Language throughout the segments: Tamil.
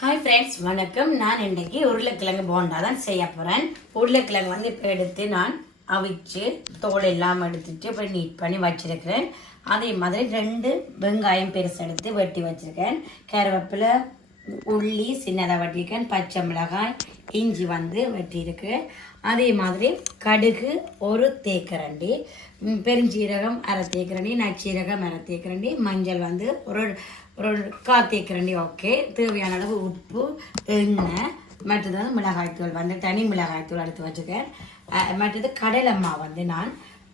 ஹாய் ஃப்ரெண்ட்ஸ், வணக்கம். நான் இன்றைக்கி உருளைக்கிழங்கு போண்டா தான் செய்ய போகிறேன். உருளைக்கிழங்கு வந்து இப்போ எடுத்து நான் அவிச்சு தோல் எல்லாம் எடுத்துட்டு இப்போ நீட் பண்ணி வச்சுருக்கிறேன். அதே மாதிரி 2 வெங்காயம் பெருசு எடுத்து வெட்டி வச்சுருக்கேன். கருவேப்பிலை, உள்ளி சின்னதாக வெட்டியிருக்கேன், பச்சை மிளகாய், இஞ்சி வந்து வெட்டியிருக்கு. அதே மாதிரி கடுகு ஒரு தேக்கரண்டி, பெருஞ்சீரகம் அரை தேக்கரண்டி, நச்சீரகம் அரை தேக்கரண்டி, மஞ்சள் வந்து ஒரு ஒரு கால் தேக்கரண்டி. ஓகே, தேவையான அளவு உப்பு, எண்ணெய், மற்றது வந்து மிளகாய்த்தூள் வந்து தனி மிளகாய்த்தூள் எடுத்து வச்சுருக்கேன். மற்றது கடலை மாவு வந்து நான்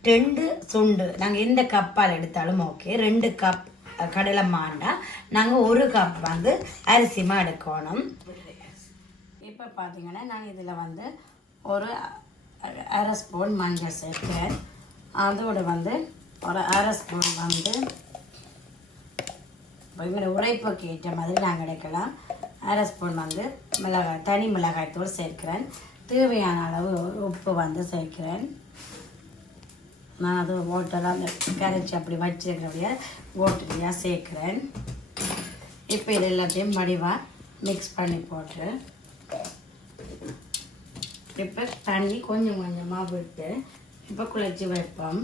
2 சுண்டு, நாங்கள் எந்த கப்பால் எடுத்தாலும் ஓகே, 2 கப் கடலை மாண்டா நாங்கள் 1 கப் வந்து அரிசிமா எடுக்கணும். இப்போ பார்த்தீங்கன்னா நான் இதில் வந்து ஒரு அரை ஸ்பூன் மஞ்சள் சேர்க்கிறேன். அதோடு வந்து ஒரு அரை ஸ்பூன் வந்து எங்களை உரைப்புக்கு ஏற்ற மாதிரி நாங்கள் எடுக்கலாம். அரை ஸ்பூன் வந்து தனி மிளகாய்த்தூள் சேர்க்கிறேன். தேவையான அளவு உப்பு வந்து சேர்க்கிறேன். நான் அது ஓட்டெல்லாம் அந்த கரைச்சி அப்படி வச்சுருக்கிறபடியா ஓட்டலையாக சேர்க்குறேன். இப்போ இது எல்லாத்தையும் வடிவாக மிக்ஸ் பண்ணி போட்டு இப்போ தண்ணி கொஞ்சம் கொஞ்சமாக விட்டு இப்போ குழச்சி வைப்போம்.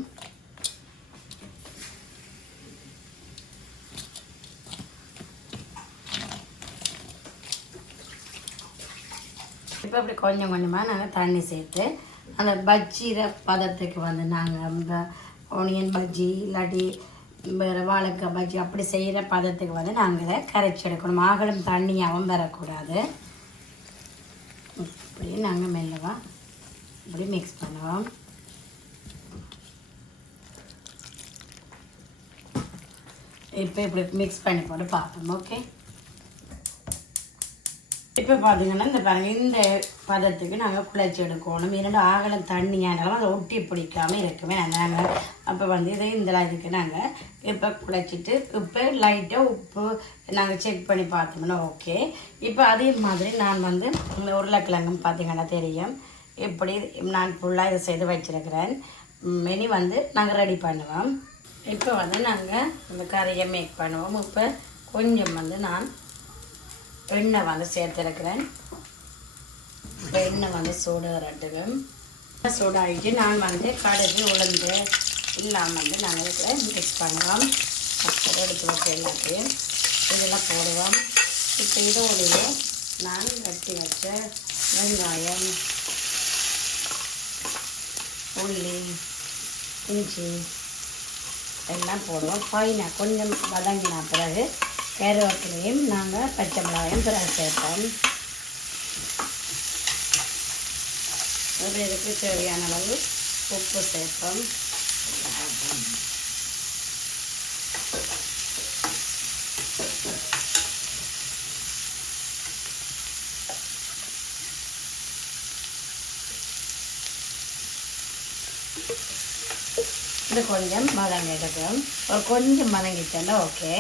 இப்போ இப்படி கொஞ்சம் கொஞ்சமாக நாங்கள் தண்ணி சேர்த்து அந்த பஜ்ஜிர பதத்துக்கு வந்து நாங்கள் அந்த ஆனியன் பஜ்ஜி இல்லாட்டி வேறு வாழைக்காய் பஜ்ஜி அப்படி செய்கிற பதத்துக்கு வந்து நாங்கள் கரைச்சி எடுக்கணும். ஆகலும் தண்ணியாகவும் வரக்கூடாது. இப்படி நாங்கள் மெல்லவா இப்படி மிக்ஸ் பண்ணுவோம். இப்போ இப்படி மிக்ஸ் பண்ணி போட்டு பார்ப்போம். ஓகே, இப்போ பார்த்தீங்கன்னா இந்த பாருங்கள், இந்த பதத்துக்கு நாங்கள் குழச்சி எடுக்கணும். இரண்டு ஆகலம் தண்ணியானாலும் அதை ஒட்டி பிடிக்காமல் இருக்குமே. நாங்கள் அப்போ வந்து இதை இந்த இதுக்கு நாங்கள் இப்போ குழச்சிட்டு இப்போ லைட்டாக உப்பு நாங்கள் செக் பண்ணி பார்த்தோம்னா ஓகே. இப்போ அதே மாதிரி நான் வந்து இந்த உருளைக்கிழங்கும் பார்த்தீங்கன்னா தெரியும், இப்படி நான் ஃபுல்லாக இதை செய்து வச்சுருக்கிறேன். மெனி வந்து நாங்கள் ரெடி பண்ணுவோம். இப்போ வந்து நாங்கள் இந்த கறியை மேக் பண்ணுவோம். இப்போ கொஞ்சம் வந்து நான் எண்ணெய் வந்து சேர்த்துருக்கிறேன். இப்போ எண்ணெய் வந்து சூடாகட்டும். சூடாகிட்டு நான் வந்து கடுகு உளுந்து இல்லாமல் வந்து நாங்கள் இதில் மிக்ஸ் பண்ணுவோம். அப்புறம் எடுத்து வச்ச எல்லாத்தையும் இதெல்லாம் போடுவோம். இப்போ இதோடையே நான் வெட்டி வச்ச வெங்காயம், உள்ளி, இஞ்சி எல்லாம் போடுவோம். ஃபைனாக கொஞ்சம் வதங்கின பிறகு கருவேப்பிலையும் நாங்கள் பச்சை மிளகாயும் பிறகு சேர்ப்போம். இதுக்கு தேவையான அளவு உப்பு சேர்ப்போம். இது கொஞ்சம் வதங்கிடுக்கும். ஒரு கொஞ்சம் வதங்கிட்டேன்னா ஓகே.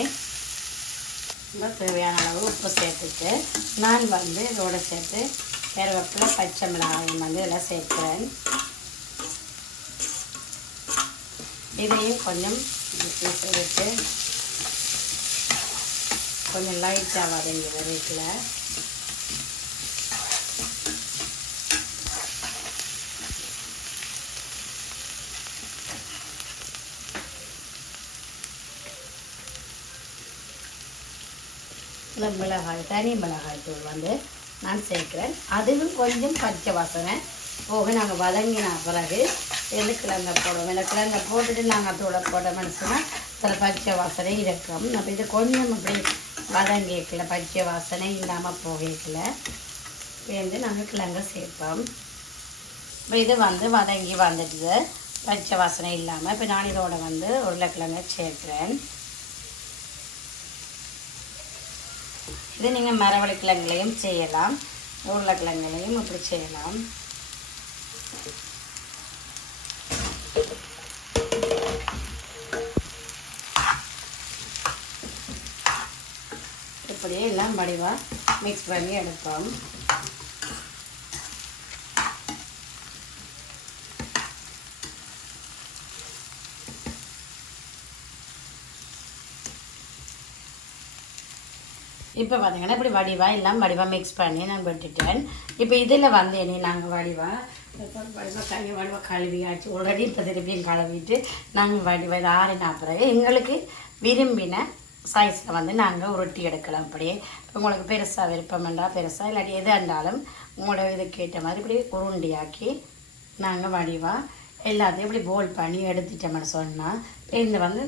தேவையான அளவு உப்பு சேர்த்துட்டு நான் வந்து இதோடு சேர்த்து கருவேப்பிலை பச்சை மிளகாயும் வந்து இதெல்லாம் சேர்க்குறேன். இதையும் கொஞ்சம் விட்டு கொஞ்சம் லைட்டாக வதங்கி வரைக்கல மிளகாய் தனி மிளகாய் தூள் வந்து நான் சேர்க்குறேன். அதுவும் கொஞ்சம் பச்சை வாசனை போக நாங்கள் வதங்கின பிறகு கிழங்க போடுவோம். இல்லை கிழங்க போட்டுட்டு நாங்கள் தூளை போட்ட மனுஷனா சில பச்சை வாசனை இருக்கும். அப்போ இது கொஞ்சம் அப்படி வதங்கிக்கல, பச்சை வாசனை இல்லாமல் போகல வந்து நாங்கள் கிழங்க சேர்ப்போம். இப்போ இது வந்து வதங்கி வந்துடுது பச்சை வாசனை இல்லாமல். இப்போ நான் இதோட வந்து உருளைக்கிழங்க சேர்க்குறேன். இது நீங்கள் மரவள்ளி கிழங்குலையும் செய்யலாம், உருளைக்கிழங்குலையும் இப்படி செய்யலாம். இப்படியே எல்லாம் வடிவாக மிக்ஸ் பண்ணி எடுப்போம். இப்போ பார்த்தீங்கன்னா இப்படி வடிவாக எல்லாம் வடிவாக மிக்ஸ் பண்ணி நான் விட்டுட்டேன். இப்போ இதில் வந்து இனி நாங்கள் வடிவாக கழுவியாச்சு ஆல்ரெடி. இப்போ திருப்பியும் கழுவிட்டு நாங்கள் வடிவாக இது ஆறின பிறகு எங்களுக்கு விரும்பின சைஸில் வந்து நாங்கள் உருட்டி எடுக்கலாம். அப்படியே உங்களுக்கு பெருசாக விருப்பம் என்றால் பெருசாக இல்லாட்டி எது இருந்தாலும் உங்களோட இதுக்கு ஏற்ற மாதிரி இப்படி உருண்டியாக்கி நாங்கள் வடிவாக எல்லாத்தையும் இப்படி போல் பண்ணி எடுத்துட்டோம்னு சொன்னால் இந்த வந்து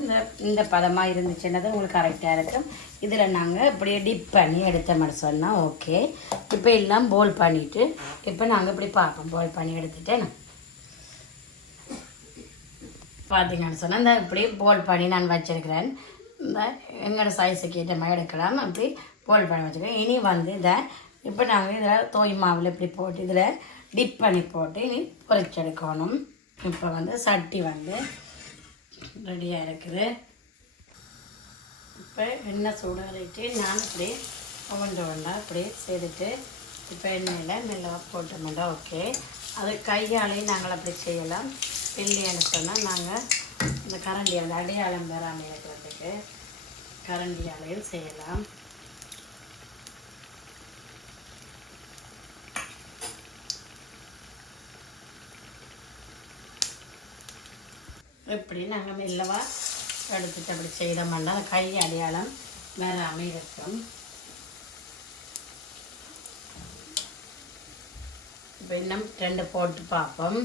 இந்த பதமாக இருந்துச்சுன்னது உங்களுக்கு கரெக்டாக இருக்கும். இதில் நாங்கள் இப்படியே டிப் பண்ணி எடுத்தோம்னு சொன்னால் ஓகே. இப்போ எல்லாம் போல் பண்ணிவிட்டு இப்போ நாங்கள் இப்படி பார்ப்போம். போல் பண்ணி எடுத்துட்டேன் பார்த்தீங்கன்னு சொன்னால் இந்த இப்படி போல் பண்ணி நான் வச்சுருக்கிறேன். இந்த எங்களோட சைஸுக்கு ஏற்ற மாதிரி எடுக்கலாம். அப்படி போல் பண்ணி வச்சுருக்கேன். இனி வந்து இதை இப்போ நாங்கள் இதில் தோய் மாவில் இப்படி போட்டு இதில் டிப் பண்ணி போட்டு இனி பொரிச்செடுக்கணும். இப்போ வந்து சட்டி வந்து ரெடியாக இருக்குது. இப்போ எண்ணெய் சூடாகிட்டு நான் இப்படி ஒவ்வொன்றா இப்படி செய்துட்டு இப்போ எண்ணெயில் மெல்லவா போட்டோம்னா ஓகே. அது கையாலையும் நாங்கள் அப்படி செய்யலாம். இல்லைன்னு சொன்னால் நாங்கள் இந்த கரண்டியால் அடையாளம் வராமல் இருக்கிறதுக்கு கரண்டியாலையும் செய்யலாம். இப்படி நாங்கள் மெல்லவா எடுத்துட்டு அப்படி செய்தோம்னா அந்த கை அடையாளம் வராமல் இருக்கும். இப்போ இன்னும் 2 போட்டு பார்ப்போம்.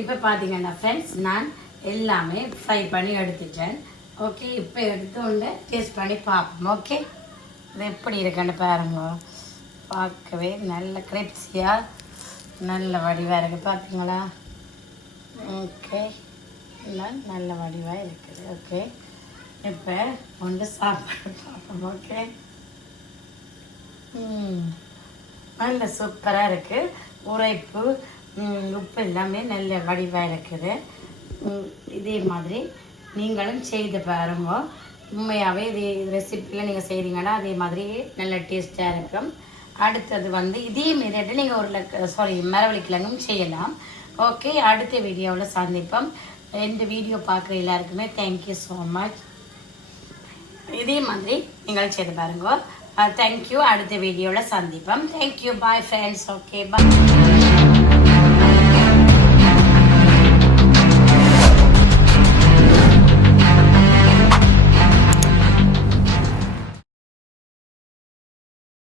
இப்போ பார்த்தீங்கன்னா ஃப்ரெண்ட்ஸ் நான் எல்லாமே ஃப்ரை பண்ணி எடுத்துட்டேன். ஓகே. இப்போ எடுத்து டேஸ்ட் பண்ணி பார்ப்போம். ஓகே. இது எப்படி இருக்குன்னு பாருங்க. பார்க்கவே நல்ல கிரிப்ஸியாக நல்ல வடிவாக இருக்குது பார்த்தீங்களா? ஓகே. எல்லாம் நல்ல வடிவாக இருக்குது. ஓகே. இப்போ சாப்பாடு பார்ப்போம். ஓகே. நல்ல சூப்பராக இருக்குது. உரைப்பு உப்பு எல்லாமே நல்ல வடிவாக இருக்குது. இதே மாதிரி நீங்களும் செய்து பாருங்க. உண்மையாகவே இது ரெசிப்பியில் நீங்கள் செய்கிறீங்கன்னா அதே மாதிரி நல்ல டேஸ்ட்டாக இருக்கும். அடுத்தது வந்து இதே மாரி நீங்கள் மரவள்ளிக்கிழங்கும் செய்யலாம். ஓகே. அடுத்த வீடியோவில் சந்திப்போம். இந்த வீடியோ பார்க்குற எல்லாருக்குமே தேங்க்யூ ஸோ மச். இதே மாதிரி நீங்கள் செய்து பாருங்க. தேங்க்யூ. அடுத்த வீடியோவில் சந்திப்போம். தேங்க்யூ. Bye friends. ஓகே. பாய்.